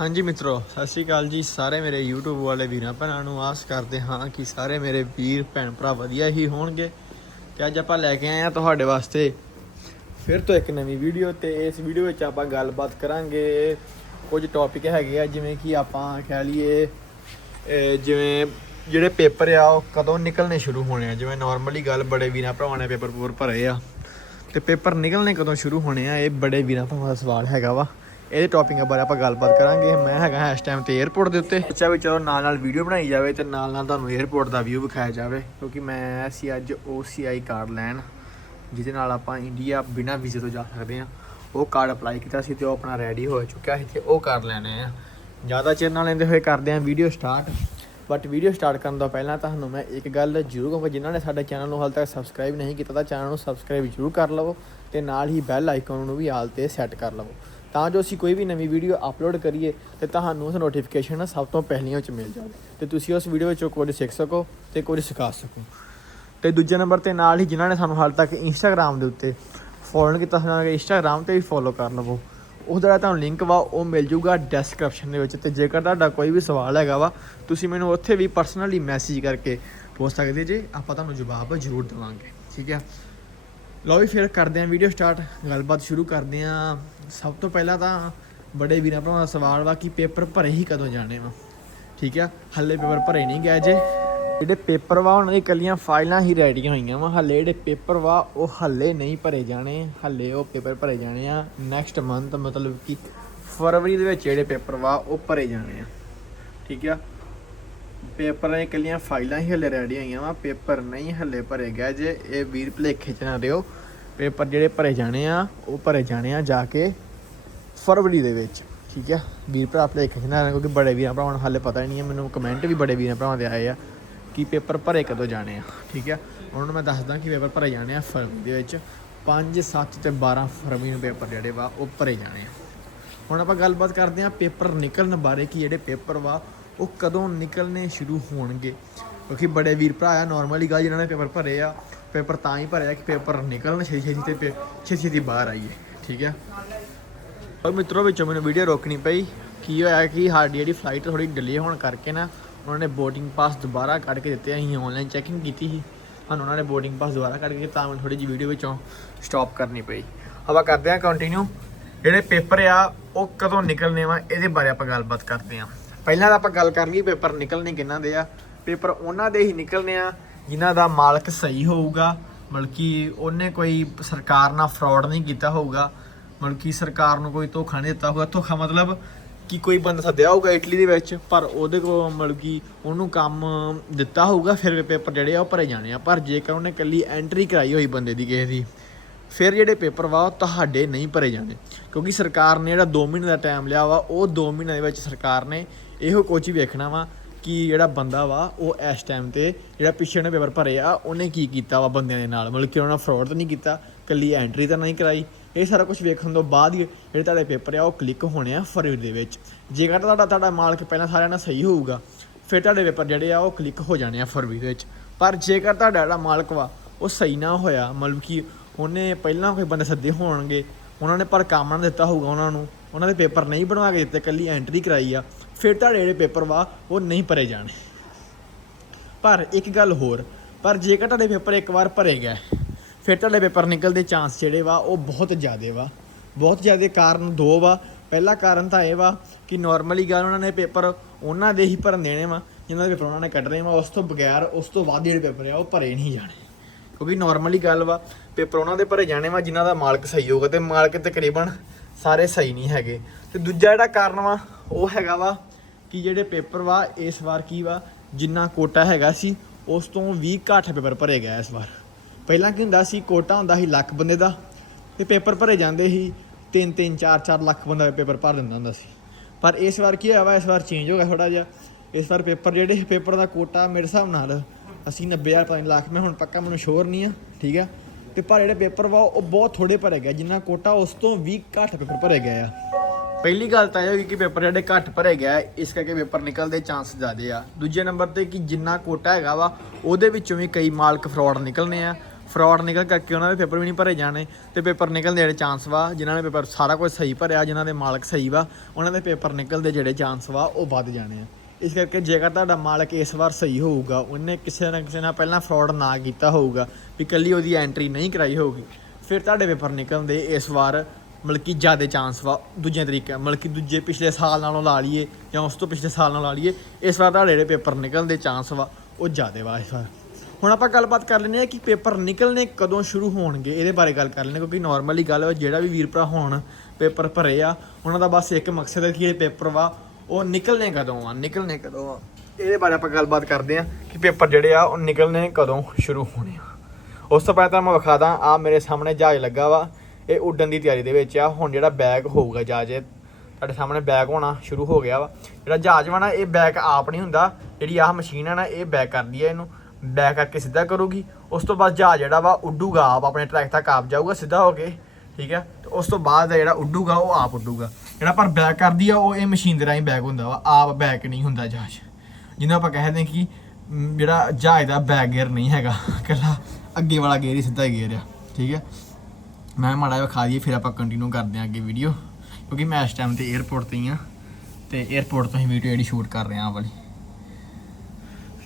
ਹਾਂਜੀ ਮਿੱਤਰੋ, ਸਤਿ ਸ਼੍ਰੀ ਅਕਾਲ ਜੀ ਸਾਰੇ ਮੇਰੇ YouTube ਵਾਲੇ ਵੀਰਾਂ ਭੈਣਾਂ ਨੂੰ। ਆਸ ਕਰਦੇ ਹਾਂ ਕਿ ਸਾਰੇ ਮੇਰੇ ਵੀਰ, ਭੈਣ ਭਰਾ ਵਧੀਆ ਹੀ ਹੋਣਗੇ। ਤੇ ਅੱਜ ਆਪਾਂ ਲੈ ਕੇ ਆਏ ਆ ਤੁਹਾਡੇ ਵਾਸਤੇ ਫਿਰ ਤੋਂ ਇੱਕ ਨਵੀਂ ਵੀਡੀਓ ਤੇ ਇਸ ਵੀਡੀਓ ਵਿੱਚ ਆਪਾਂ ਗੱਲਬਾਤ ਕਰਾਂਗੇ। ਕੁਝ ਟੌਪਿਕ ਹੈਗੇ ਆ, ਜਿਵੇਂ ਕਿ ਆਪਾਂ ਕਹਿ ਲਈਏ ਜਿਵੇਂ ਜਿਹੜੇ ਪੇਪਰ ਆ, ਉਹ ਕਦੋਂ ਨਿਕਲਣੇ ਸ਼ੁਰੂ ਹੋਣੇ ਆ? ਜਿਵੇਂ ਨਾਰਮਲੀ ਗੱਲ ਬੜੇ ਵੀਰਾਂ ਭਰਾਵਾਂ ਨੇ ਪੇਪਰ ਪੂਰ ਭਰੇ ਆ। ਤੇ ਪੇਪਰ ਨਿਕਲਣੇ ਕਦੋਂ ਸ਼ੁਰੂ ਹੋਣੇ ਆ, ਇਹ ਬੜੇ ਵੀਰਾਂ ਭਰਾਵਾਂ ਦਾ ਸਵਾਲ ਹੈਗਾ ਵਾ। ਇਹਦੇ ਟੌਪਿਕਾਂ ਬਾਰੇ ਆਪਾਂ ਗੱਲਬਾਤ ਕਰਾਂਗੇ। ਮੈਂ ਹੈਗਾ ਹਾਂ ਇਸ ਟਾਈਮ ਤੇ 에어ਪੋਰਟ ਦੇ ਉੱਤੇ। ਅੱਛਾ ਵੀ ਚਲੋ ਨਾਲ ਨਾਲ ਵੀਡੀਓ ਬਣਾਈ ਜਾਵੇ ਤੇ ਨਾਲ ਨਾਲ ਤੁਹਾਨੂੰ 에어ਪੋਰਟ ਦਾ ਵਿਊ ਵਿਖਾਇਆ ਜਾਵੇ। ਕਿਉਂਕਿ ਮੈਂ ਸੀ ਅੱਜ OCI ਕਾਰਡ ਲੈਣ, ਜਿਹਦੇ ਨਾਲ ਆਪਾਂ ਇੰਡੀਆ ਬਿਨਾਂ ਵੀਜ਼ੇ ਤੋਂ ਜਾ ਸਕਦੇ ਆ ਉਹ ਕਾਰਡ ਅਪਲਾਈ ਕੀਤਾ ਸੀ ਤੇ ਉਹ ਆਪਣਾ ਰੈਡੀ ਹੋ ਚੁੱਕਿਆ ਸੀ ਤੇ ਉਹ ਕਰ ਲੈਣੇ ਆ। ਜ਼ਿਆਦਾ ਚਿਰ ਨਾਲ ਲੈਂਦੇ ਹੋਏ ਕਰਦੇ ਆ video start but video start ਕਰਨ ਤੋਂ ਪਹਿਲਾਂ ਤੁਹਾਨੂੰ ਮੈਂ ਇੱਕ ਗੱਲ ਜ਼ਰੂਰ ਕਹਾਂਗਾ, ਜਿਨ੍ਹਾਂ ਨੇ ਸਾਡੇ ਚੈਨਲ ਨੂੰ ਹਾਲ ਤੱਕ ਸਬਸਕ੍ਰਾਈਬ ਨਹੀਂ ਕੀਤਾ ਤਾਂ ਚੈਨਲ ਨੂੰ ਸਬਸਕ੍ਰਾਈਬ ਜ਼ਰੂਰ ਕਰ ਲਵੋ ਤੇ ਨਾਲ ਹੀ ਬੈਲ ਆਈਕਨ ਨੂੰ ਵੀ ਹਾਲ ਤੇ ਸੈੱਟ ਕਰ ਲਵੋ। ਤਾਂ ਜੋ ਅਸੀਂ ਕੋਈ ਵੀ ਨਵੀਂ ਵੀਡੀਓ ਅਪਲੋਡ ਕਰੀਏ, ਤੇ ਤੁਹਾਨੂੰ ਉਸ ਨੋਟੀਫਿਕੇਸ਼ਨ ਸਭ ਤੋਂ ਪਹਿਲੀਆਂ ਵਿੱਚ ਮਿਲ ਜਾਵੇ। ਤੇ ਤੁਸੀਂ ਉਸ ਵੀਡੀਓ ਵਿੱਚੋਂ ਕੁਝ ਸਿੱਖ ਸਕੋ ਤੇ ਕੁਝ ਸਿਖਾ ਸਕੋ। ਤੇ ਦੂਜੇ ਨੰਬਰ ਤੇ ਨਾਲ ਹੀ ਜਿਨ੍ਹਾਂ ਨੇ ਸਾਨੂੰ ਹਾਲ ਤੱਕ ਇੰਸਟਾਗ੍ਰam ਦੇ ਉੱਤੇ ਫੋਲੋ ਕੀਤਾ ਹੋਣਾ ਇੰਸਟਾਗ੍ਰam ਤੇ ਵੀ ਫੋਲੋ ਕਰ ਲਵੋ। ਉਹਦਾ ਜਿਹੜਾ ਤੁਹਾਨੂੰ ਲਿੰਕ ਵਾ, ਉਹ ਮਿਲ ਜੂਗਾ ਡਿਸਕ੍ਰਿਪਸ਼ਨ ਦੇ ਵਿੱਚ। ਤੇ ਜੇਕਰ ਤੁਹਾਡਾ ਕੋਈ ਵੀ ਸਵਾਲ ਹੈਗਾ ਵਾ, ਤੁਸੀਂ ਮੈਨੂੰ ਉੱਥੇ ਵੀ ਪਰਸਨਲੀ ਮੈਸੇਜ ਕਰਕੇ ਪੁੱਛ ਸਕਦੇ ਜੇ, ਆਪਾਂ ਤੁਹਾਨੂੰ ਜਵਾਬ ਜ਼ਰੂਰ ਦੇਵਾਂਗੇ। ਠੀਕ ਹੈ ਲਓ ਵੀ ਫਿਰ ਕਰਦੇ ਆਂ ਵੀਡੀਓ ਸਟਾਰਟ ਗੱਲਬਾਤ ਸ਼ੁਰੂ ਕਰਦੇ ਆਂ ਸਭ ਤੋਂ ਪਹਿਲਾਂ ਤਾਂ ਬੜੇ ਵੀਰਾਂ ਭਰਾਵਾਂ ਦਾ ਸਵਾਲ ਵਾ ਕਿ ਪੇਪਰ ਭਰੇ ਹੀ ਕਦੋਂ ਜਾਣੇ ਵਾ? ਠੀਕ ਆ? ਹੱਲੇ ਪੇਪਰ ਭਰੇ ਨਹੀਂ ਗਏ ਜੇ ਜਿਹੜੇ ਪੇਪਰ ਵਾ, ਉਹਨਾਂ ਦੀ ਕੱਲੀਆਂ ਫਾਈਲਾਂ ਹੀ ਰੈਡੀਆਂ ਹੋਈਆਂ ਵਾ। ਹੱਲੇ ਜਿਹੜੇ ਪੇਪਰ ਵਾ, ਉਹ ਹੱਲੇ ਨਹੀਂ ਭਰੇ ਜਾਣੇ। ਹੱਲੇ ਉਹ ਪੇਪਰ ਭਰੇ ਜਾਣੇ ਆ। ਨੈਕਸਟ ਮੰਥ ਮਤਲਬ ਕਿ ਫਰਵਰੀ ਦੇ ਵਿੱਚ ਜਿਹੜੇ ਪੇਪਰ ਵਾ, ਉਹ ਭਰੇ ਜਾਣੇ ਆ। ਠੀਕ ਆ? ਪੇਪਰਾਂ ਦੀਆਂ ਕੱਲੀਆਂ ਫਾਈਲਾਂ ਹੀ ਹੱਲੇ ਰੈਡੀ ਹੋਈਆਂ ਵਾ। ਪੇਪਰ ਨਹੀਂ ਹੱਲੇ ਭਰੇ ਗਏ ਜੇ ਇਹ ਵੀਰ ਭਲੇਖੇ ਚ ਨਾ ਰਿਓ ਪੇਪਰ ਜਿਹੜੇ ਭਰੇ ਜਾਣੇ ਆ, ਉਹ ਭਰੇ ਜਾਣੇ ਆ ਜਾ ਕੇ ਫਰਵਰੀ ਦੇ ਵਿੱਚ, ਠੀਕ ਆ? ਵੀਰ ਭਰਾ ਆਪਣੇ ਚ ਨਾ, ਕਿਉਂਕਿ ਬੜੇ ਵੀਰਾਂ ਭਰਾਵਾਂ ਨੂੰ ਹਾਲੇ ਪਤਾ ਹੀ ਨਹੀਂ ਹੈ, ਮੈਨੂੰ ਕਮੈਂਟ ਵੀ ਬੜੇ ਵੀਰਾਂ ਭਰਾਵਾਂ ਦੇ ਆਏ ਆ ਕਿ ਪੇਪਰ ਭਰੇ ਕਦੋਂ ਜਾਣੇ ਆ, ਠੀਕ ਆ? ਉਹਨਾਂ ਨੂੰ ਮੈਂ ਦੱਸਦਾ ਕਿ ਪੇਪਰ ਭਰੇ ਜਾਣੇ ਆ ਫਰਵਰੀ ਦੇ ਵਿੱਚ 5 7 ਤੇ 12 ਫਰਵਰੀ ਨੂੰ ਪੇਪਰ ਜਿਹੜੇ ਵਾ, ਉਹ ਭਰੇ ਜਾਣੇ ਆ। ਹੁਣ ਆਪਾਂ ਗੱਲਬਾਤ ਕਰਦੇ ਹਾਂ ਪੇਪਰ ਨਿਕਲਣ ਬਾਰੇ, ਕਿ ਜਿਹੜੇ ਪੇਪਰ ਵਾ, ਉਹ ਕਦੋਂ ਨਿਕਲਣੇ ਸ਼ੁਰੂ ਹੋਣਗੇ? ਕਿਉਂਕਿ ਬੜੇ ਵੀਰ ਭਰਾ ਆ ਨਾਰਮਲੀ ਗੱਲ ਜਿਨ੍ਹਾਂ ਨੇ ਪੇਪਰ ਭਰੇ ਆ। ਪੇਪਰ ਤਾਂ ਹੀ ਭਰਿਆ ਕਿ ਪੇਪਰ ਨਿਕਲਣ ਛੇ ਛੇ ਤੇ ਪੇ- ਛੇ ਛੇ ਦੀ ਬਾਹਰ ਆਈਏ, ਠੀਕ ਆ? ਔਰ ਮਿੱਤਰੋ, ਵਿੱਚੋਂ ਮੈਨੂੰ ਵੀਡੀਓ ਰੋਕਣੀ ਪਈ ਕੀ ਹੋਇਆ ਕਿ ਸਾਡੀ ਜਿਹੜੀ ਫਲਾਈਟ ਥੋੜੀ ਡਿਲੇ ਹੋਣ ਕਰਕੇ ਨਾ, ਉਹਨਾਂ ਨੇ ਬੋਰਡਿੰਗ ਪਾਸ ਦੁਬਾਰਾ ਕੱਢ ਕੇ ਦਿੱਤੇ, ਅਸੀਂ ਆਨਲਾਈਨ ਚੈਕਿੰਗ ਕੀਤੀ ਸੀ। ਸਾਨੂੰ ਉਹਨਾਂ ਨੇ ਬੋਰਡਿੰਗ ਪਾਸ ਦੁਬਾਰਾ ਕੱਢ ਕੇ ਤਾਂ ਮੈਨੂੰ ਥੋੜੀ ਜਿਹੀ ਵੀਡੀਓ ਵਿੱਚੋਂ ਸਟਾਪ ਕਰਨੀ ਪਈ। ਆਪਾਂ ਕਰਦੇ ਹਾਂ ਕੰਟੀਨਿਊ ਜਿਹੜੇ ਪੇਪਰ ਆ, ਉਹ ਕਦੋਂ ਨਿਕਲਨੇ ਵਾ, ਇਹਦੇ ਬਾਰੇ ਆਪਾਂ ਗੱਲਬਾਤ ਕਰਦੇ ਹਾਂ। ਪਹਿਲਾਂ ਤਾਂ ਆਪਾਂ ਗੱਲ ਕਰ ਲਈ ਪੇਪਰ ਨਿਕਲਣੇ ਕਿੰਨਾਂ ਦੇ ਆ। ਪੇਪਰ ਉਹਨਾਂ ਦੇ ਹੀ ਨਿਕਲਨੇ ਆ। ਜਿਨ੍ਹਾਂ ਦਾ ਮਾਲਕ ਸਹੀ ਹੋਊਗਾ ਮਤਲਬ ਕਿ ਉਹਨੇ ਕੋਈ ਸਰਕਾਰ ਨਾਲ ਫਰਾਡ ਨਹੀਂ ਕੀਤਾ ਹੋਊਗਾ ਮਤਲਬ ਕਿ ਸਰਕਾਰ ਨੂੰ ਕੋਈ ਧੋਖਾ ਨਹੀਂ ਦਿੱਤਾ ਹੋਊਗਾ। ਧੋਖਾ ਮਤਲਬ ਕਿ ਕੋਈ ਬੰਦਾ ਸੱਦਿਆ ਹੋਊਗਾ ਇਟਲੀ ਦੇ ਵਿੱਚ, ਪਰ ਉਹਦੇ ਕੋਲ ਮਤਲਬ ਕਿ ਉਹਨੂੰ ਕੰਮ ਦਿੱਤਾ ਹੋਊਗਾ, ਫਿਰ ਪੇਪਰ ਜਿਹੜੇ ਆ ਉਹ ਭਰੇ ਜਾਣੇ ਆ। ਪਰ ਜੇਕਰ ਉਹਨੇ ਕੱਲੀ ਐਂਟਰੀ ਕਰਾਈ ਹੋਈ ਬੰਦੇ ਦੀ ਕਿਸੇ ਦੀ, ਫਿਰ ਜਿਹੜੇ ਪੇਪਰ ਵਾ ਉਹ ਤੁਹਾਡੇ ਨਹੀਂ ਭਰੇ ਜਾਣੇ। ਕਿਉਂਕਿ ਸਰਕਾਰ ਨੇ ਜਿਹੜਾ 2 ਮਹੀਨੇ ਦਾ ਟਾਈਮ ਲਿਆ ਵਾ, ਉਹ 2 ਮਹੀਨਿਆਂ ਦੇ ਵਿੱਚ ਸਰਕਾਰ ਨੇ ਇਹੋ ਕੁਝ ਹੀ ਵੇਖਣਾ ਵਾ ਕਿ ਜਿਹੜਾ ਬੰਦਾ ਵਾ, ਉਹ ਇਸ ਟਾਈਮ ਤੇ ਜਿਹੜਾ ਪਿੱਛੇ ਨੇ ਪੇਪਰ ਭਰੇ ਆ, ਉਹਨੇ ਕੀ ਕੀਤਾ ਵਾ ਬੰਦਿਆਂ ਦੇ ਨਾਲ? ਮਤਲਬ ਕਿ ਉਹਨਾਂ ਨਾਲ ਫਰਾਡ ਤਾਂ ਨਹੀਂ ਕੀਤਾ ਕੱਲੀ ਐਂਟਰੀ ਤਾਂ ਨਹੀਂ ਕਰਾਈ। ਇਹ ਸਾਰਾ ਕੁਝ ਵੇਖਣ ਤੋਂ ਬਾਅਦ ਹੀ ਜਿਹੜੇ ਤੁਹਾਡੇ ਪੇਪਰ ਆ, ਉਹ ਕਲਿੱਕ ਹੋਣੇ ਆ ਫਰਵਰੀ ਦੇ ਵਿੱਚ। ਜੇਕਰ ਤੁਹਾਡਾ ਤੁਹਾਡਾ ਮਾਲਕ ਪਹਿਲਾਂ ਸਾਰਿਆਂ ਨਾਲ ਸਹੀ ਹੋਊਗਾ, ਫਿਰ ਤੁਹਾਡੇ ਪੇਪਰ ਜਿਹੜੇ ਆ, ਉਹ ਕਲਿੱਕ ਹੋ ਜਾਣੇ ਆ ਫਰਵਰੀ ਦੇ ਵਿੱਚ। ਪਰ ਜੇਕਰ ਤੁਹਾਡਾ ਜਿਹੜਾ ਮਾਲਕ ਵਾ, ਉਹ ਸਹੀ ਨਾ ਹੋਇਆ, ਮਤਲਬ ਕਿ ਉਹਨੇ ਪਹਿਲਾਂ ਕੋਈ ਬੰਦੇ ਸੱਦੇ ਹੋਣਗੇ, ਉਹਨਾਂ ਨੇ ਪਰ ਕੰਮ ਨਾ ਦਿੱਤਾ ਹੋਊਗਾ ਉਹਨਾਂ ਨੂੰ, ਉਹਨਾਂ ਦੇ ਪੇਪਰ ਨਹੀਂ ਬਣਵਾ ਕੇ ਦਿੱਤੇ ਕੱਲੀ ਐਂਟਰੀ ਕਰਾਈ ਆ ਫਿਰ ਤੁਹਾਡੇ ਜਿਹੜੇ ਪੇਪਰ ਵਾ, ਉਹ ਨਹੀਂ ਭਰੇ ਜਾਣੇ। ਪਰ ਇੱਕ ਗੱਲ ਹੋਰ, ਪਰ ਜੇਕਰ ਤੁਹਾਡੇ ਪੇਪਰ ਇੱਕ ਵਾਰ ਭਰੇ ਗਏ, ਫਿਰ ਤੁਹਾਡੇ ਪੇਪਰ ਨਿਕਲਦੇ ਚਾਂਸ ਜਿਹੜੇ ਵਾ, ਉਹ ਬਹੁਤ ਜ਼ਿਆਦੇ ਵਾ। ਬਹੁਤ ਜ਼ਿਆਦੇ ਕਾਰਨ ਦੋ ਵਾ। ਪਹਿਲਾ ਕਾਰਨ ਤਾਂ ਇਹ ਵਾ ਕਿ ਨਾਰਮਲੀ ਗੱਲ ਉਹਨਾਂ ਨੇ ਪੇਪਰ ਉਹਨਾਂ ਦੇ ਹੀ ਭਰਨ ਦੇਣੇ ਵਾ, ਜਿਨ੍ਹਾਂ ਦੇ ਪੇਪਰ ਉਹਨਾਂ ਨੇ ਕੱਢਣੇ ਵਾ। ਉਸ ਤੋਂ ਬਗੈਰ, ਉਸ ਤੋਂ ਵੱਧ ਜਿਹੜੇ ਪੇਪਰ ਆ, ਉਹ ਭਰੇ ਨਹੀਂ ਜਾਣੇ। ਕਿਉਂਕਿ ਨਾਰਮਲੀ ਗੱਲ ਵਾ, ਪੇਪਰ ਉਹਨਾਂ ਦੇ ਭਰੇ ਜਾਣੇ ਵਾ, ਜਿਨ੍ਹਾਂ ਦਾ ਮਾਲਕ ਸਹੀ ਹੋਊਗਾ। ਤੇ ਮਾਲਕ ਤਕਰੀਬਨ ਸਾਰੇ ਸਹੀ ਨਹੀਂ ਹੈਗੇ। ਤੇ ਦੂਜਾ ਜਿਹੜਾ ਕਾਰਨ ਵਾ, ਉਹ ਹੈਗਾ ਵਾ ਕਿ ਜਿਹੜੇ ਪੇਪਰ ਵਾ, ਇਸ ਵਾਰ ਕੀ ਵਾ, ਜਿੰਨਾ ਕੋਟਾ ਹੈਗਾ ਸੀ, ਉਸ ਤੋਂ ਵੀ ਘੱਟ ਪੇਪਰ ਭਰੇ ਗਏ ਇਸ ਵਾਰ। ਪਹਿਲਾਂ ਕੀ ਹੁੰਦਾ ਸੀ, ਕੋਟਾ ਹੁੰਦਾ ਸੀ ਲੱਖ ਬੰਦੇ ਦਾ, ਤੇ ਪੇਪਰ ਭਰੇ ਜਾਂਦੇ ਸੀ 3 3 4 4 ਲੱਖ ਬੰਦਾ ਪੇਪਰ ਭਰ ਦਿੰਦਾ ਹੁੰਦਾ ਸੀ। ਪਰ ਇਸ ਵਾਰ ਕੀ ਹੋਇਆ ਵਾ, ਇਸ ਵਾਰ ਚੇਂਜ ਹੋ ਗਿਆ ਥੋੜਾ ਜਿਹਾ। ਇਸ ਵਾਰ ਪੇਪਰ ਜਿਹੜੇ ਪੇਪਰ ਦਾ ਕੋਟਾ ਮੇਰੇ ਹਿਸਾਬ ਨਾਲ ਅਸੀਂ 90000 ਪੰਜ ਲੱਖ, ਮੈਂ ਹੁਣ ਪੱਕਾ ਮੈਨੂੰ ਸ਼ੋਰ ਨਹੀਂ ਆ, ਠੀਕ ਆ। ਤੇ ਪਰ ਜਿਹੜੇ ਪੇਪਰ ਵਾ, ਉਹ ਬਹੁਤ ਥੋੜੇ ਭਰੇ ਗਏ ਜਿੰਨਾ ਕੋਟਾ ਉਸ ਤੋਂ ਵੀ ਘੱਟ ਪੇਪਰ ਭਰੇ ਗਏ ਆ। ਪਹਿਲੀ ਗੱਲ ਤਾਂ ਇਹ ਹੋਈ ਕਿ ਪੇਪਰ ਜਿਹੜੇ ਘੱਟ ਭਰੇ ਗਿਆ ਇਸ ਕਰਕੇ ਪੇਪਰ ਨਿਕਲਦੇ ਚਾਂਸ ਜ਼ਿਆਦੇ ਆ। ਦੂਜੇ ਨੰਬਰ ਤੇ ਕਿ ਜਿੰਨਾ ਕੋਟਾ ਹੈਗਾ ਵਾ, ਉਹਦੇ ਵਿੱਚੋਂ ਵੀ ਕਈ ਮਾਲਕ ਫਰਾਡ ਨਿਕਲਨੇ ਆ। ਫਰਾਡ ਨਿਕਲ ਕਰਕੇ ਉਹਨਾਂ ਦੇ ਪੇਪਰ ਵੀ ਨਹੀਂ ਭਰੇ ਜਾਣੇ ਤੇ ਪੇਪਰ ਨਿਕਲਦੇ ਜਿਹੜੇ ਚਾਂਸ ਵਾ, ਜਿਨ੍ਹਾਂ ਨੇ ਪੇਪਰ ਸਾਰਾ ਕੁਝ ਸਹੀ ਭਰਿਆ, ਜਿਨ੍ਹਾਂ ਦੇ ਮਾਲਕ ਸਹੀ ਵਾ, ਉਹਨਾਂ ਦੇ ਪੇਪਰ ਨਿਕਲਦੇ ਜਿਹੜੇ ਚਾਂਸ ਵਾ, ਉਹ ਵੱਧ ਜਾਣੇ ਆ। ਇਸ ਕਰਕੇ ਜੇਕਰ ਤੁਹਾਡਾ ਮਾਲਕ ਇਸ ਵਾਰ ਸਹੀ ਹੋਊਗਾ, ਉਹਨੇ ਕਿਸੇ ਨਾ ਕਿਸੇ ਨਾਲ ਪਹਿਲਾਂ ਫਰਾਡ ਨਾ ਕੀਤਾ ਹੋਊਗਾ, ਵੀ ਕੱਲੀ ਉਹਦੀ ਐਂਟਰੀ ਨਹੀਂ ਕਰਾਈ ਹੋਊਗੀ, ਫਿਰ ਤੁਹਾਡੇ ਪੇਪਰ ਨਿਕਲਦੇ ਇਸ ਵਾਰ ਮਤਲਬ ਕਿ ਜ਼ਿਆਦਾ ਚਾਂਸ ਵਾ ਦੂਜੇ ਤਰੀਕੇ ਮਤਲਬ ਕਿ ਦੂਜੇ ਪਿਛਲੇ ਸਾਲ ਨਾਲੋਂ ਲਾ ਲਈਏ ਜਾਂ ਉਸ ਤੋਂ ਪਿਛਲੇ ਸਾਲ ਨਾਲੋਂ ਲਾ ਲਈਏ, ਇਸ ਵਾਰ ਤੁਹਾਡੇ ਜਿਹੜੇ ਪੇਪਰ ਨਿਕਲਣ ਦੇ ਚਾਂਸ ਵਾ, ਉਹ ਜ਼ਿਆਦਾ ਵਾ ਇਸ ਵਾਰ। ਹੁਣ ਆਪਾਂ ਗੱਲਬਾਤ ਕਰ ਲੈਂਦੇ ਆ ਕਿ ਪੇਪਰ ਨਿਕਲਣੇ ਕਦੋਂ ਸ਼ੁਰੂ ਹੋਣਗੇ, ਇਹਦੇ ਬਾਰੇ ਗੱਲ ਕਰ ਲੈਂਦੇ ਕਿਉਂਕਿ ਨਾਰਮਲੀ ਗੱਲ ਵਾ ਜਿਹੜਾ ਵੀ ਵੀਰ ਭਰਾ ਹੋਣ ਪੇਪਰ ਭਰੇ ਆ, ਉਹਨਾਂ ਦਾ ਬਸ ਇੱਕ ਮਕਸਦ ਹੈ ਕਿ ਇਹ ਪੇਪਰ ਵਾ, ਉਹ ਨਿਕਲਣੇ ਕਦੋਂ ਆ, ਨਿਕਲਣੇ ਕਦੋਂ ਆ। ਇਹਦੇ ਬਾਰੇ ਆਪਾਂ ਗੱਲਬਾਤ ਕਰਦੇ ਆ ਕਿ ਪੇਪਰ ਜਿਹੜੇ ਆ, ਉਹ ਨਿਕਲਣੇ ਕਦੋਂ ਸ਼ੁਰੂ ਹੋਣੇ ਆ। ਉਸ ਤੋਂ ਪਹਿਲਾਂ ਤਾਂ ਮੈਂ ਵਿਖਾ ਦਾਂ ਆ ਮੇਰੇ ਸਾਹਮਣੇ ਜਹਾਜ਼ ਲੱਗਾ ਵਾ ਇਹ ਉੱਡਣ ਦੀ ਤਿਆਰੀ ਦੇ ਵਿੱਚ ਆ। ਹੁਣ ਜਿਹੜਾ ਬੈਗ ਹੋਊਗਾ ਜਹਾਜ਼ ਤੁਹਾਡੇ ਸਾਹਮਣੇ ਬੈਗ ਹੋਣਾ ਸ਼ੁਰੂ ਹੋ ਗਿਆ ਵਾ। ਜਿਹੜਾ ਜਹਾਜ਼ ਵਾ ਨਾ, ਇਹ ਬੈਗ ਆਪ ਨਹੀਂ ਹੁੰਦਾ। ਜਿਹੜੀ ਆਹ ਮਸ਼ੀਨ ਆ ਨਾ, ਇਹ ਬੈਗ ਕਰਦੀ ਆ ਇਹਨੂੰ। ਬੈਕ ਕਰਕੇ ਸਿੱਧਾ ਕਰੂਗੀ। ਉਸ ਤੋਂ ਬਾਅਦ ਜਹਾਜ਼ ਜਿਹੜਾ ਵਾ, ਉੱਡੂਗਾ ਆਪ। ਆਪਣੇ ਟਰੈਕ ਤੱਕ ਆਪ ਜਾਊਗਾ ਸਿੱਧਾ ਹੋ ਕੇ। ਠੀਕ ਹੈ ਤੇ ਉਸ ਤੋਂ ਬਾਅਦ ਜਿਹੜਾ ਉੱਡੂਗਾ, ਉਹ ਆਪ ਉੱਡੂਗਾ। ਜਿਹੜਾ ਪਰ ਬੈਕ ਕਰਦੀ ਆ, ਉਹ ਇਹ ਮਸ਼ੀਨ ਦੇ ਰਾਹੀਂ ਬੈਗ ਹੁੰਦਾ ਵਾ। ਆਪ ਬੈਕ ਨਹੀਂ ਹੁੰਦਾ ਜਹਾਜ਼। ਜਿਹਨੂੰ ਆਪਾਂ ਕਹਿੰਦੇ ਹਾਂ ਕਿ ਜਿਹੜਾ ਜਹਾਜ਼ ਦਾ ਬੈਕ ਗੇਅਰ ਨਹੀਂ ਹੈਗਾ। ਇਕੱਲਾ ਅੱਗੇ ਵਾਲਾ ਗੇਅਰ ਹੀ ਸਿੱਧਾ ਗੇਅਰ ਆ। ਠੀਕ ਹੈ ਮੈਂ ਮਾੜਾ ਜਿਹਾ ਖਾ ਦਈਏ, ਫਿਰ ਆਪਾਂ ਕੰਟੀਨਿਊ ਕਰਦੇ ਆਂ ਅੱਗੇ ਵੀਡੀਓ ਕਿਉਂਕਿ ਮੈਂ ਇਸ ਟਾਈਮ ਤੇ 에어ਪੋਰਟ ਤੇ ਹੀ ਆ ਤੇ 에어ਪੋਰਟ ਤੋਂ ਹੀ ਵੀਡੀਓ ਜਿਹੜੀ ਸ਼ੂਟ ਕਰ ਰਿਹਾ ਆਂ ਵਾਲੀ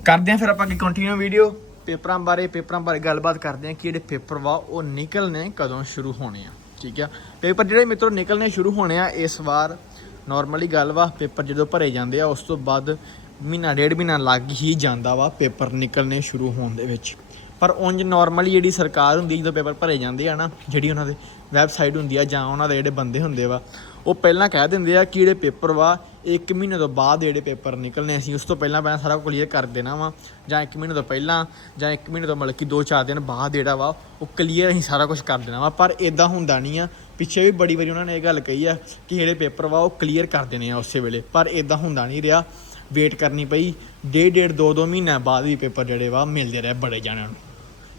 ਕਰਦੇ ਆਂ ਫਿਰ ਆਪਾਂ ਅੱਗੇ ਕੰਟੀਨਿਊ ਵੀਡੀਓ ਪੇਪਰਾਂ ਬਾਰੇ ਪੇਪਰਾਂ ਬਾਰੇ ਗੱਲਬਾਤ ਕਰਦੇ ਆਂ ਕਿ ਜਿਹੜੇ ਪੇਪਰ ਵਾ ਉਹ ਨਿਕਲਨੇ ਕਦੋਂ ਸ਼ੁਰੂ ਹੋਣੇ ਆ, ਠੀਕ ਆ? ਪੇਪਰ ਜਿਹੜੇ ਮਿੱਤਰੋ ਨਿਕਲਨੇ ਸ਼ੁਰੂ ਹੋਣੇ ਆ ਇਸ ਵਾਰ ਨਾਰਮਲੀ ਗੱਲ ਵਾ ਪੇਪਰ ਜਦੋਂ ਭਰੇ ਜਾਂਦੇ ਆ, ਉਸ ਤੋਂ ਬਾਅਦ ਮਹੀਨਾ, ਡੇਢ ਮਹੀਨਾ ਲੱਗ ਹੀ ਜਾਂਦਾ ਵਾ ਪੇਪਰ ਨਿਕਲਨੇ ਸ਼ੁਰੂ ਹੋਣ ਦੇ ਵਿੱਚ। ਪਰ ਉਂਝ ਨਾਰਮਲੀ ਜਿਹੜੀ ਸਰਕਾਰ ਹੁੰਦੀ ਜਦੋਂ ਪੇਪਰ ਭਰੇ ਜਾਂਦੇ ਆ ਨਾ, ਜਿਹੜੀ ਉਹਨਾਂ ਦੇ ਵੈਬਸਾਈਟ ਹੁੰਦੀ ਆ ਜਾਂ ਉਹਨਾਂ ਦੇ ਜਿਹੜੇ ਬੰਦੇ ਹੁੰਦੇ ਵਾ, ਉਹ ਪਹਿਲਾਂ ਕਹਿ ਦਿੰਦੇ ਆ ਕਿ ਜਿਹੜੇ ਪੇਪਰ ਵਾ 1 ਮਹੀਨੇ ਤੋਂ ਬਾਅਦ ਜਿਹੜੇ ਪੇਪਰ ਨਿਕਲਣੇ ਅਸੀਂ ਉਸ ਤੋਂ ਪਹਿਲਾਂ ਪਹਿਲਾਂ ਸਾਰਾ ਕਲੀਅਰ ਕਰ ਦੇਣਾ ਵਾ, ਜਾਂ 1 ਮਹੀਨੇ ਤੋਂ ਪਹਿਲਾਂ, ਜਾਂ 1 ਮਹੀਨੇ ਤੋਂ ਮਤਲਬ ਕਿ 2-4 ਦਿਨ ਬਾਅਦ ਜਿਹੜਾ ਵਾ, ਉਹ ਕਲੀਅਰ ਅਸੀਂ ਸਾਰਾ ਕੁਝ ਕਰ ਦੇਣਾ ਵਾ। ਪਰ ਇਦਾਂ ਹੁੰਦਾ ਨਹੀਂ ਆ। ਪਿੱਛੇ ਵੀ ਬੜੀ ਵਾਰੀ ਉਹਨਾਂ ਨੇ ਇਹ ਗੱਲ ਕਹੀ ਆ ਕਿ ਜਿਹੜੇ ਪੇਪਰ ਵਾ, ਉਹ ਕਲੀਅਰ ਕਰ ਦੇਣੇ ਆ ਉਸੇ ਵੇਲੇ। ਪਰ ਇਦਾਂ ਹੁੰਦਾ ਨਹੀਂ ਰਿਹਾ। ਵੇਟ ਕਰਨੀ ਪਈ। ਡੇਢ ਡੇਢ ਦੋ ਦੋ ਮਹੀਨਿਆਂ ਬਾਅਦ ਵੀ ਪੇਪਰ ਜਿਹੜੇ ਵਾ, ਮਿਲਦੇ ਰਹੇ ਬੜੇ ਜਾਣਿਆਂ ਨੂੰ।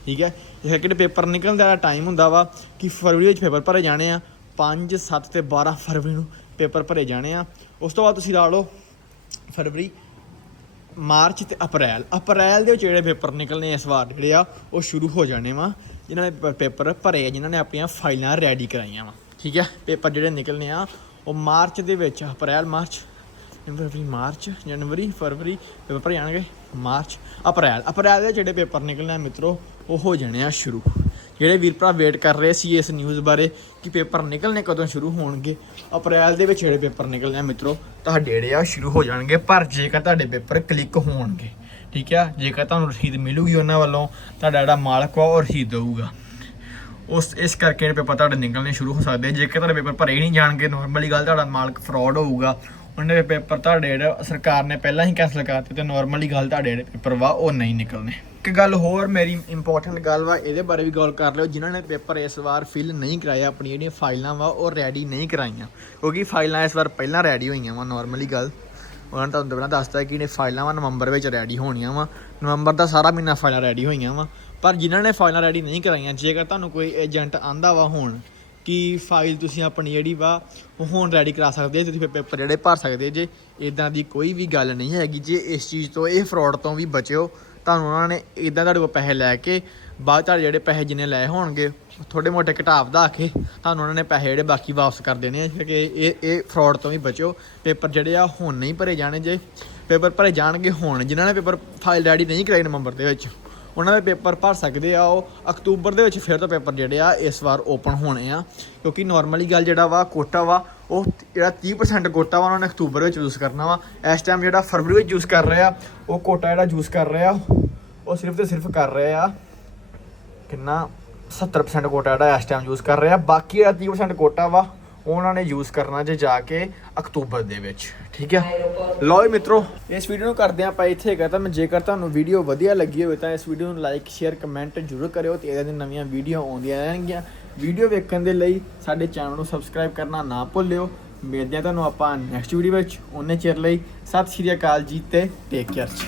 ਠੀਕ ਹੈ? ਇਹ ਕਿਹੜੇ ਪੇਪਰ ਨਿਕਲਣ ਦਾ ਟਾਈਮ ਹੁੰਦਾ ਵਾ ਕਿ ਫਰਵਰੀ ਵਿੱਚ ਪੇਪਰ ਭਰੇ ਜਾਣੇ ਆ 5 7 ਤੇ 12 ਫਰਵਰੀ ਨੂੰ ਪੇਪਰ ਭਰੇ ਜਾਣੇ ਆ। ਉਸ ਤੋਂ ਬਾਅਦ ਤੁਸੀਂ ਲਾ ਲਓ ਫਰਵਰੀ, ਮਾਰਚ ਤੇ ਅਪ੍ਰੈਲ। ਅਪ੍ਰੈਲ ਦੇ ਵਿੱਚ ਜਿਹੜੇ ਪੇਪਰ ਨਿਕਲਣੇ ਇਸ ਵਾਰ ਜਿਹੜੇ ਆ, ਉਹ ਸ਼ੁਰੂ ਹੋ ਜਾਣੇ ਵਾ। ਜਿਨ੍ਹਾਂ ਨੇ ਪੇਪਰ ਭਰੇ ਆ, ਜਿਨ੍ਹਾਂ ਨੇ ਆਪਣੀਆਂ ਫਾਈਲਾਂ ਰੈਡੀ ਕਰਾਈਆਂ ਵਾ। ਠੀਕ ਹੈ? ਪੇਪਰ ਜਿਹੜੇ ਨਿਕਲਣੇ ਆ, ਉਹ ਮਾਰਚ ਦੇ ਵਿੱਚ, ਅਪ੍ਰੈਲ, ਮਾਰਚ ਫਰਵਰੀ ਮਾਰਚ, ਜਨਵਰੀ, ਫਰਵਰੀ, ਪੇਪਰ ਭਰੇ ਜਾਣਗੇ, ਮਾਰਚ, ਅਪ੍ਰੈਲ। ਅਪ੍ਰੈਲ ਦੇ ਜਿਹੜੇ ਪੇਪਰ ਨਿਕਲਣੇ ਆ, ਮਿੱਤਰੋ ਉਹ ਹੋ ਜਾਣੇ ਆ ਸ਼ੁਰੂ। ਜਿਹੜੇ ਵੀਰ ਭਰਾ ਵੇਟ ਕਰ ਰਹੇ ਸੀ ਇਸ ਨਿਊਜ਼ ਬਾਰੇ ਕਿ ਪੇਪਰ ਨਿਕਲਣੇ ਕਦੋਂ ਸ਼ੁਰੂ ਹੋਣਗੇ, ਅਪ੍ਰੈਲ ਦੇ ਵਿੱਚ ਜਿਹੜੇ ਪੇਪਰ ਨਿਕਲਣੇ ਆ ਮਿੱਤਰੋ, ਤੁਹਾਡੇ ਜਿਹੜੇ ਆ ਉਹ ਸ਼ੁਰੂ ਹੋ ਜਾਣਗੇ, ਪਰ ਜੇਕਰ ਤੁਹਾਡੇ ਪੇਪਰ ਕਲਿੱਕ ਹੋਣਗੇ, ਠੀਕ ਆ? ਜੇਕਰ ਤੁਹਾਨੂੰ ਰਸੀਦ ਮਿਲੂਗੀ ਉਹਨਾਂ ਵੱਲੋਂ, ਤੁਹਾਡਾ ਜਿਹੜਾ ਮਾਲਕ ਆ ਉਹ ਰਸੀਦ ਦੇਊਗਾ। ਉਸ, ਇਸ ਕਰਕੇ ਪੇਪਰ ਤੁਹਾਡੇ ਨਿਕਲਣੇ ਸ਼ੁਰੂ ਹੋ ਸਕਦੇ ਜੇਕਰ ਤੁਹਾਡੇ ਪੇਪਰ ਭਰੇ ਹੀ ਨਹੀਂ ਜਾਣਗੇ ਨਾਰਮਲੀ ਗੱਲ ਤੁਹਾਡਾ ਮਾਲਕ ਫਰਾਡ ਹੋਊਗਾ ਉਹਨਾਂ ਦੇ ਪੇਪਰ ਤੁਹਾਡੇ ਜਿਹੜੇ ਸਰਕਾਰ ਨੇ ਪਹਿਲਾਂ ਹੀ ਕੈਨਸਲ ਕਰਤੇ ਤੇ ਨਾਰਮਲੀ ਗੱਲ ਤੁਹਾਡੇ ਜਿਹੜੇ ਪੇਪਰ ਵਾ ਉਹ ਨਹੀਂ ਨਿਕਲਣੇ। ਇੱਕ ਗੱਲ ਹੋਰ ਮੇਰੀ ਇੰਪੋਰਟੈਂਟ ਗੱਲ ਵਾ, ਇਹਦੇ ਬਾਰੇ ਵੀ ਗੱਲ ਕਰ ਲਿਓ। ਜਿਨ੍ਹਾਂ ਨੇ ਪੇਪਰ ਇਸ ਵਾਰ ਫਿਲ ਨਹੀਂ ਕਰਾਇਆ ਆਪਣੀ ਜਿਹੜੀਆਂ ਫਾਈਲਾਂ ਵਾ, ਉਹ ਰੈਡੀ ਨਹੀਂ ਕਰਾਈਆਂ। ਕਿਉਂਕਿ ਫਾਈਲਾਂ ਇਸ ਵਾਰ ਪਹਿਲਾਂ ਰੈਡੀ ਹੋਈਆਂ ਵਾ ਨਾਰਮਲੀ ਗੱਲ। ਉਹਨਾਂ ਨੇ ਤੁਹਾਨੂੰ ਪਹਿਲਾਂ ਦੱਸਤਾ ਕਿ ਇਹ ਫਾਈਲਾਂ ਵਾ ਨਵੰਬਰ ਵਿੱਚ ਰੈਡੀ ਹੋਣੀਆਂ ਵਾ। ਨਵੰਬਰ ਦਾ ਸਾਰਾ ਮਹੀਨਾ ਫਾਈਲਾਂ ਰੈਡੀ ਹੋਈਆਂ ਵਾ। ਪਰ ਜਿਨ੍ਹਾਂ ਨੇ ਫਾਈਲਾਂ ਰੈਡੀ ਨਹੀਂ ਕਰਾਈਆਂ, ਜੇਕਰ ਤੁਹਾਨੂੰ ਕੋਈ ਏਜੰਟ ਆਂਦਾ ਵਾ ਹੋਣ ਕਿ ਫਾਈਲ ਤੁਸੀਂ ਆਪਣੀ ਜਿਹੜੀ ਵਾ ਉਹ ਹੁਣ ਰੈਡੀ ਕਰਾ ਸਕਦੇ ਜੇ ਤੁਸੀਂ ਪੇਪਰ ਜਿਹੜੇ ਭਰ ਸਕਦੇ ਜੇ। ਇਦਾਂ ਦੀ ਕੋਈ ਵੀ ਗੱਲ ਨਹੀਂ ਹੈਗੀ ਜੇ ਇਸ ਚੀਜ਼ ਤੋਂ, ਇਹ ਫਰਾਡ ਤੋਂ ਵੀ ਬਚਿਓ, ਤੁਹਾਨੂੰ ਉਹਨਾਂ ਨੇ ਇਦਾਂ ਤੁਹਾਡੇ ਕੋਲ ਪੈਸੇ ਲੈ ਕੇ, ਬਾਅਦ ਤੁਹਾਡੇ ਜਿਹੜੇ ਪੈਸੇ ਜਿੰਨੇ ਲਏ ਹੋਣਗੇ ਥੋੜੇ ਮੋਟੇ ਘਟਾ ਵਧਾ ਕੇ ਤੁਹਾਨੂੰ ਉਹਨਾਂ ਨੇ ਪੈਸੇ ਜਿਹੜੇ ਬਾਕੀ ਵਾਪਸ ਕਰ ਦੇਣੇ ਆ ਇਸ ਇਹ ਇਹ ਫਰਾਡ ਤੋਂ ਵੀ ਬਚਿਓ। ਪੇਪਰ ਜਿਹੜੇ ਆ ਹੁਣ ਨਹੀਂ ਭਰੇ ਜਾਣੇ ਜੇ। ਪੇਪਰ ਭਰੇ ਜਾਣਗੇ ਹੁਣ, ਜਿਨ੍ਹਾਂ ਨੇ ਪੇਪਰ ਫਾਈਲ ਰੈਡੀ ਨਹੀਂ ਕਰਾਈ ਨਵੰਬਰ ਦੇ ਵਿੱਚ। ਉਹਨਾਂ ਦੇ ਪੇਪਰ ਭਰ ਸਕਦੇ ਆ ਉਹ। ਅਕਤੂਬਰ ਦੇ ਵਿੱਚ ਫਿਰ ਤੋਂ ਪੇਪਰ ਜਿਹੜੇ ਆ ਇਸ ਵਾਰ ਓਪਨ ਹੋਣੇ ਆ। ਕਿਉਂਕਿ ਨਾਰਮਲੀ ਗੱਲ ਜਿਹੜਾ ਵਾ, ਕੋਟਾ ਵਾ, ਉਹ ਜਿਹੜਾ 30% ਕੋਟਾ ਵਾ, ਉਹਨਾਂ ਨੇ ਅਕਤੂਬਰ ਵਿੱਚ ਯੂਜ਼ ਕਰਨਾ ਵਾ। ਇਸ ਟਾਈਮ ਜਿਹੜਾ ਫਰਵਰੀ ਵਿੱਚ ਯੂਜ਼ ਕਰ ਰਹੇ ਆ, ਉਹ ਕੋਟਾ ਜਿਹੜਾ ਯੂਜ਼ ਕਰ ਰਹੇ ਆ, ਉਹ ਸਿਰਫ ਤੇ ਸਿਰਫ ਕਰ ਰਹੇ ਆ ਕਿੰਨਾ? 70% ਕੋਟਾ ਜਿਹੜਾ ਇਸ ਟਾਈਮ ਯੂਜ਼ ਕਰ ਰਹੇ ਆ। ਬਾਕੀ ਜਿਹੜਾ 30% ਕੋਟਾ ਵਾ ਉਹਨਾਂ ਨੇ ਯੂਜ਼ ਕਰਨਾ ਜੇ ਜਾ ਕੇ ਅਕਤੂਬਰ ਦੇ ਵਿੱਚ ਠੀਕ ਹੈ? ਲਓ ਜੀ ਮਿੱਤਰੋ ਇਸ ਵੀਡੀਓ ਨੂੰ ਕਰਦੇ ਆਪਾਂ ਇੱਥੇ ਹੈਗਾ ਤਾਂ ਮੈਂ ਜੇਕਰ ਤੁਹਾਨੂੰ ਵੀਡੀਓ ਵਧੀਆ ਲੱਗੀ ਹੋਵੇ ਤਾਂ ਇਸ ਵੀਡੀਓ ਨੂੰ ਲਾਈਕ ਸ਼ੇਅਰ ਕਮੈਂਟ ਜ਼ਰੂਰ ਕਰਿਓ ਤੇ ਇਹਦੇ ਨਵੀਆਂ ਵੀਡੀਓ ਆਉਂਦੀਆਂ ਰਹਿਣਗੀਆਂ। ਵੀਡੀਓ ਵੇਖਣ ਦੇ ਲਈ ਸਾਡੇ ਚੈਨਲ ਨੂੰ ਸਬਸਕ੍ਰਾਈਬ ਕਰਨਾ ਨਾ ਭੁੱਲਿਓ। ਮਿਲਦੇ ਹਾਂ ਤੁਹਾਨੂੰ ਆਪਾਂ ਨੈਕਸਟ ਵੀਡੀਓ ਵਿੱਚ। ਉਹਨੇ ਚਿਰ ਲਈ ਸਤਿ ਸ਼੍ਰੀ ਅਕਾਲ ਜੀ ਤੇ ਟੇਕ ਕੇਅਰ ਜੀ।